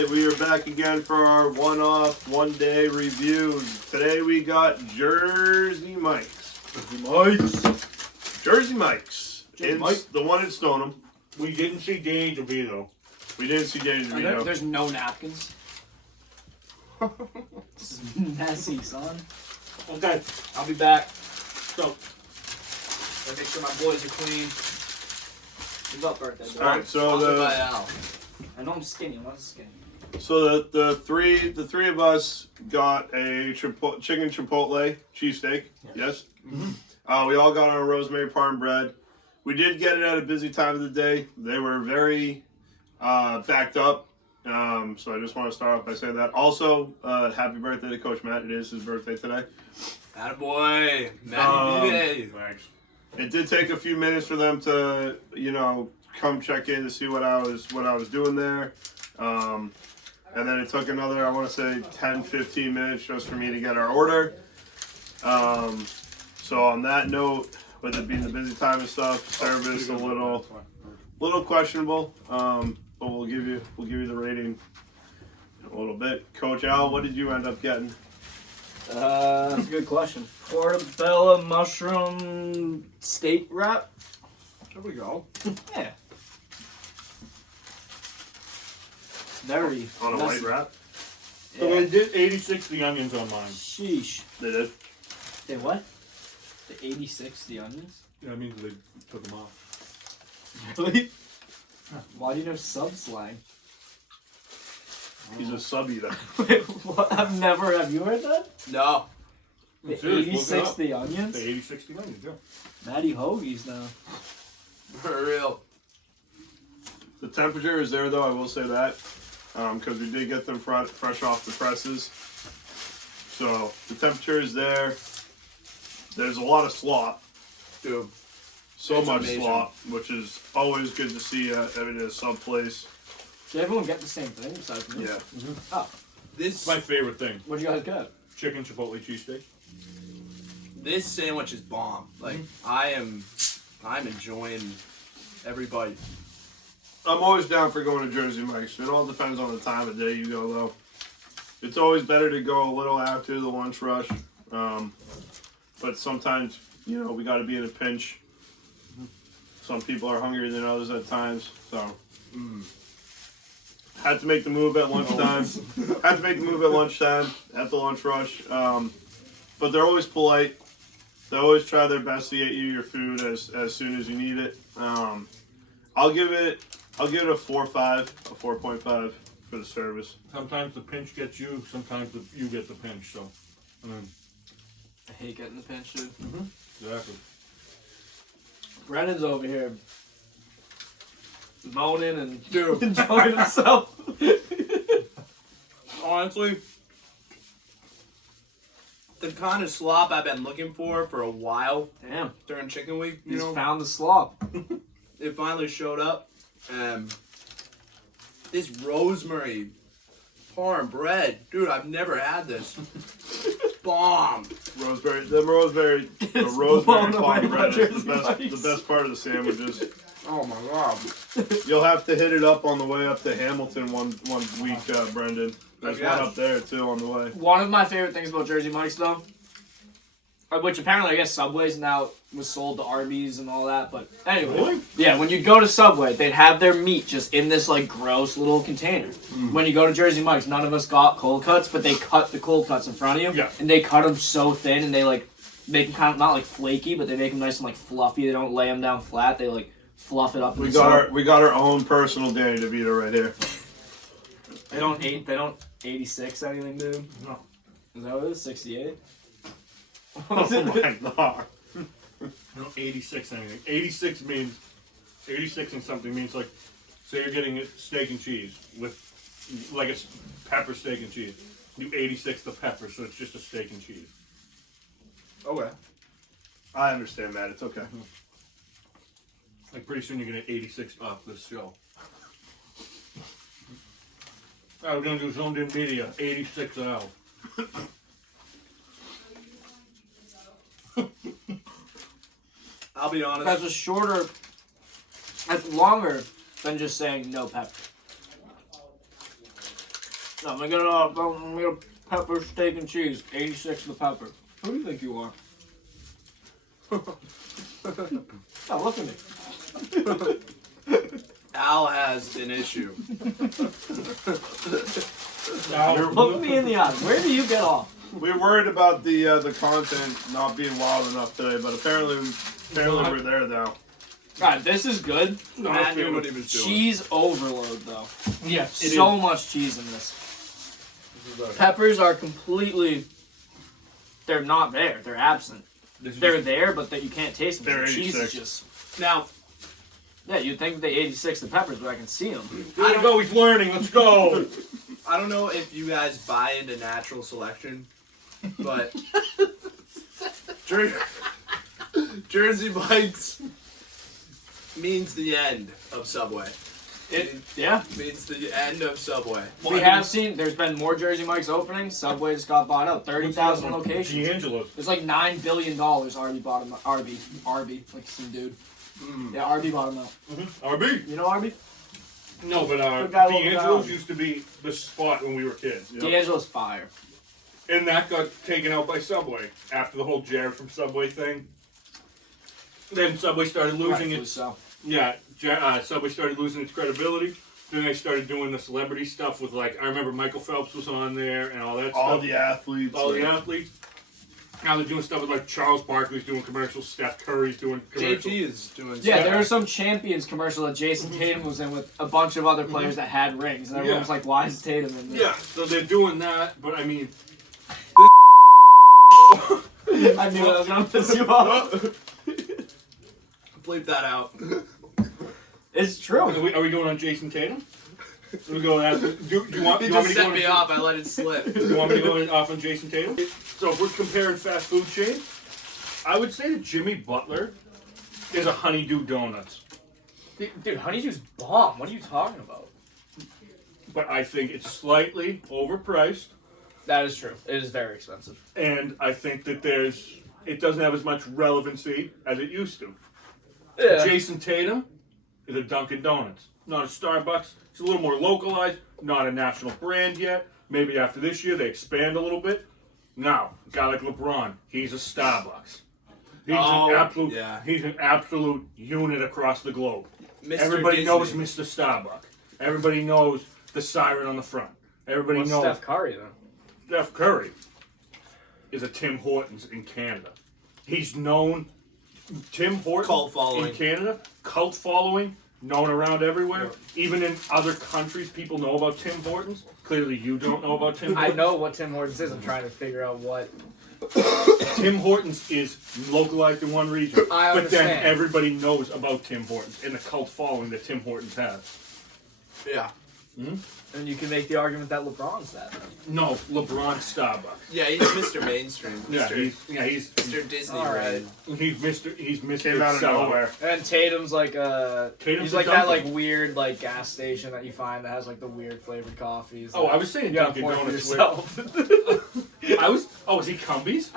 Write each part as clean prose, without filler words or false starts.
right, we are back again for our one-off, one-day review. Today we got Jersey Mike's. Jersey Mike's. It's the one in Stoneham. We didn't see Danny DeVito. We didn't see Danny DeVito. There's no napkins. This is messy, son. Okay, I'll be back. so Gotta make sure my boys are clean. What's up, birthday? All right, so I know I'm skinny. I'm not skinny. So the three of us got a chicken chipotle cheesesteak. Yes. Mm-hmm. We all got our rosemary parm bread. We did get it at a busy time of the day. They were very backed up. So I just want to start off by saying that. Also, happy birthday to Coach Matt. It is his birthday today. Attaboy. Matty B-Day. thanks. It did take a few minutes for them to, come check in to see what I was doing there. And then it took another, I want to say, 10, 15 minutes just for me to get our order. So on that note, with it being the busy time and stuff, service a little questionable. But we'll give you the rating in a little bit. Coach Al, what did you end up getting? That's a good question. Portobello mushroom steak wrap. There we go. Yeah. Very On a messy. white wrap? So Yeah. they did 86 the onions on mine. Sheesh. They did. Hey, what? The 86 the onions? Yeah, that means they took them off. Really? Why do you know sub slang? He's a sub eater. Wait, what? Have you heard that? No. The Serious, look it 86 up. the onions? The 86 the onions, yeah. Matty Hoagies now. For real. The temperature is there, though, I will say that. Because we did get them fresh off the presses. So the temperature is there. There's a lot of slop. Dude. So It's much amazing. slop, which is always good to see at a sub place. Did everyone get the same thing besides me? Yeah. Oh, This It's my favorite thing. what did you guys get? Chicken chipotle cheesesteak. this sandwich is bomb. Like I'm enjoying every bite. I'm always down for going to Jersey Mike's. It all depends on the time of day you go, though. It's always better to go a little after the lunch rush. But sometimes, we got to be in a pinch. Some people are hungrier than others at times, so. Had to make the move at lunchtime. Had to make the move at lunchtime, at the lunch rush. But they're always polite. They always try their best to get you your food as soon as you need it. I'll give it a 4.5, a 4.5 for the service. Sometimes the pinch gets you, sometimes you get the pinch, so. I hate getting the pinch, dude. Exactly. Brennan's over here moaning and Dude. enjoying himself. Honestly, the kind of slop I've been looking for a while Damn, during Chicken Week, he's found the slop. it finally showed up. This rosemary parm bread, dude, I've never had this. Bomb. The rosemary blown away parm bread by is Jersey Mike's. the best part of the sandwiches. Oh my god. You'll have to hit it up on the way up to Hamilton one week, Brendan. There's one Yes. up there too on the way. One of my favorite things about Jersey Mike's, though, which apparently I guess Subway's now was sold to Arby's and all that, but anyway, Really? yeah, when you go to Subway, they'd have their meat just in this like gross little container. When you go to Jersey Mike's, none of us got cold cuts, but they cut the cold cuts in front of you, Yeah. and they cut them so thin, and they like make them kind of not like flaky, but they make them nice and like fluffy. They don't lay them down flat. They like fluff it up. We got our own personal Danny DeVito right here. They don't 86 anything, dude. No. Is that what it is? 68. Oh my god. 86 anything. 86 and something means like, say you're getting a steak and cheese with, like it's pepper steak and cheese. You 86 the pepper, so it's just a steak and cheese. Okay. I understand that. It's okay. Like pretty soon you're gonna 86 off this show. Alright, we're gonna do Zoned In Media, 86 out. I'll be honest. That's a shorter. That's longer than just saying no pepper. I'm gonna get a pepper, steak, and cheese. 86 the pepper. Who do you think you are? Oh, look at me. Al has an issue. Look me in the eyes. Where do you get off? We were worried about the content not being wild enough today, but apparently we're there now. Alright, this is good. Matt knew what he was doing. Cheese overload, though. Yeah, So much cheese in this. Peppers are completely. They're not there. They're absent. They're there, but that you can't taste them. They're The cheese is 86. just. Now, Yeah, you'd think they 86 the peppers, but I can see them. There you go, he's learning. Let's go. I don't know if you guys buy into natural selection, but Jersey Mike's means the end of Subway. Yeah. Means the end of Subway. We have seen, there's been more Jersey Mike's openings. Subway just got bought out. 30,000 locations. D'Angelo's. It's like $9 billion Arby bought him. Arby, like some dude. Yeah, Arby bought him out. RB. You know Arby? No, but Good guy, local D'Angelo's guy. used to be the spot when we were kids. D'Angelo's fire. And that got taken out by Subway after the whole Jared from Subway thing. Then Subway started losing Rightfully its so. Subway started losing its credibility. Then they started doing the celebrity stuff with, like, I remember Michael Phelps was on there and all that All stuff. the athletes. All the athletes. Now they're doing stuff with, like, Charles Barkley's doing commercials, Steph Curry's doing commercials. JT is doing Yeah, stuff. there was some Champions commercial that Jason Tatum was in with a bunch of other players that had rings. And everyone was like, why is Tatum in this? Yeah, so they're doing that, but I mean, I knew I was going to piss you off. Bleep that out. It's true. are we going on Jason Tatum? Are we going after? Do you want? He Do you want just me to set go me on- off. I let it slip. Do you want me to go off on Jason Tatum? So if we're comparing fast food chains, I would say that Jimmy Butler is a Honeydew Donuts, Dude, Honeydew's bomb. What are you talking about? but I think it's slightly overpriced, That is true. It is very expensive. and I think that it doesn't have as much relevancy as it used to. Yeah. Jason Tatum is a Dunkin' Donuts, not a Starbucks. It's a little more localized, not a national brand yet. Maybe after this year they expand a little bit. Now, a guy like LeBron, he's a Starbucks. He's an absolute unit across the globe. Mr. Everybody Disney. knows Mr. Starbucks. Everybody knows the siren on the front. Everybody What's knows Steph Curry, then? Steph Curry is a Tim Hortons in Canada. He's known, Tim Hortons Cult following. in Canada, cult following, known around everywhere. Even in other countries, people know about Tim Hortons. Clearly, you don't know about Tim I Hortons. know what Tim Hortons is. I'm trying to figure out what. Tim Hortons is localized in one region, I but then understand. everybody knows about Tim Hortons and the cult following that Tim Hortons has. Yeah. And you can make the argument that LeBron's that. No, LeBron Starbucks. Yeah, he's Mr. Mainstream. Yeah, Mr. he's Mr. Disney. All right. He's Mr. Came out of Sellout. nowhere. And Tatum's like Tatum's he's a like that like Dunkin'. weird like gas station that you find that has like the weird flavored coffees. Oh, I was saying you gotta Dunkin' pour it for Donuts. yourself. Was he Cumbies?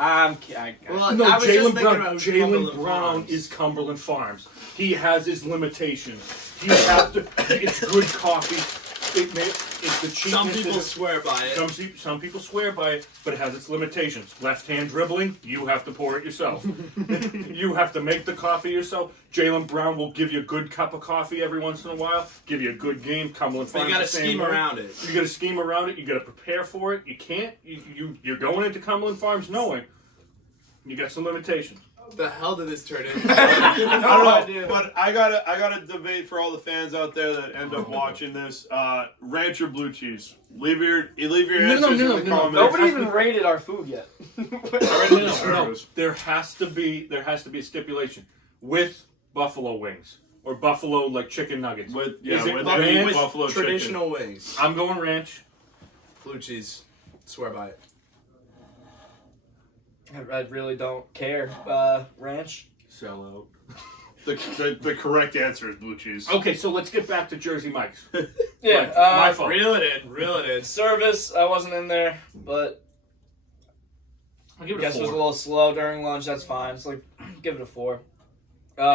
Well, No, I was just Jalen thinking Brown. about Jalen Cumberland Brown Farms. is Cumberland Farms. He has his limitations. You have to. It's good coffee. It's the cheapness. Some people swear by it. Some people swear by it, but it has its limitations. Left hand dribbling, you have to pour it yourself. You have to make the coffee yourself. Jalen Brown will give you a good cup of coffee every once in a while. Give you a good game. Cumberland But Farms. you gotta the same scheme way. around it. You gotta scheme around it. You gotta prepare for it. You can't. You're going into Cumberland Farms knowing you got some limitations. The hell did this turn into? I don't know, but I got a debate for all the fans out there that end up watching this. Ranch or blue cheese? Leave your answers in the comments. Nobody even rated our food yet. No. There has to be a stipulation with buffalo wings or buffalo like chicken nuggets. With Is it with ranch? buffalo Traditional wings. I'm going ranch. Blue cheese. Swear by it. I really don't care. Ranch. Sell out. The correct answer is blue cheese. Okay, so let's get back to Jersey Mike's. Yeah. My fault. Reel it in. Reel it in. Service. I wasn't in there, but I'll give I it guess a it was a 4. little slow during lunch. That's fine. It's like give it a 4.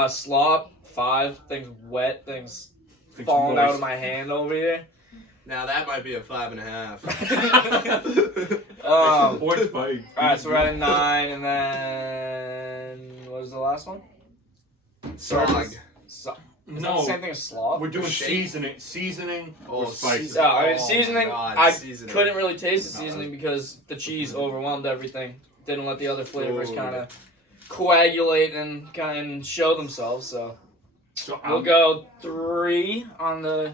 Slop 5. Things wet. Things falling out of my hand over here. Now that might be a 5.5. Points by. Alright, so we're at a 9, and then what was the last one? Sog. So, is that No, the same thing as slop? we're doing Shake. seasoning Oh, or spices. So, I mean, Oh, seasoning, God, I seasoning. couldn't really taste the seasoning because the cheese overwhelmed everything. Didn't let the other flavors Dude. kind of coagulate and kind of show themselves. So So we'll go 3 on the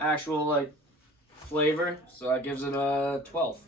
actual like flavor. So that gives it a 12.